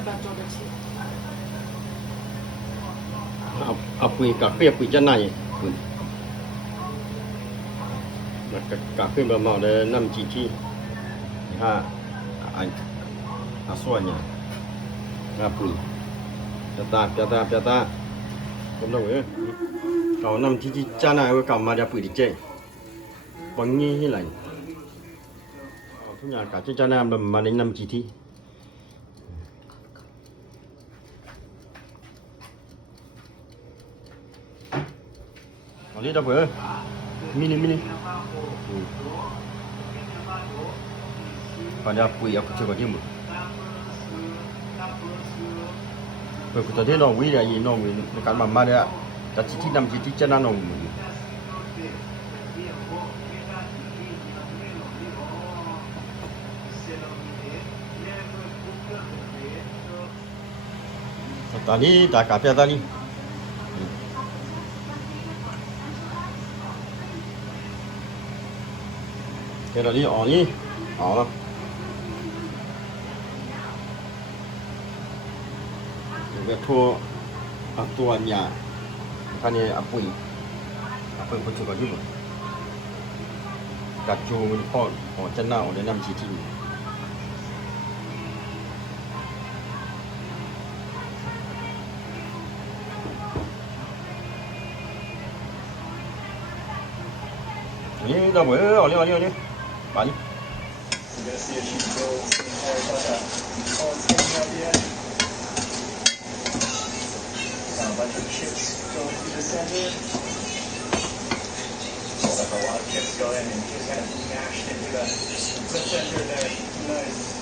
Apa cà phê apa chân này cà phê mà màu để năm chi ha anh xoay nhỉ apa piata không đâu ấy cậu năm chi chân này với cậu mà đã bự đi chơi bằng như thế này thu nhà cả chân này mà đến năm chi thi đi đâu vậy mini pada pui aku cakap dia mah aku tadi nak wei dia ini nak wei dekat mama dia dah cici nam cici cina nak tadi dah kapia tadi cái đó đi ở đi ở cái thua tua nhà cái này apa pun cuba juga kacau mình họ chân nào để năm chỉ thị ini dah boleh oleh Bali. We're going to see if she can build some hairs like that. Oh, it's getting out the edge. A bunch of chips going through the center. Oh, like a lot of chips go in and just kind of mashed into the center there. Nice.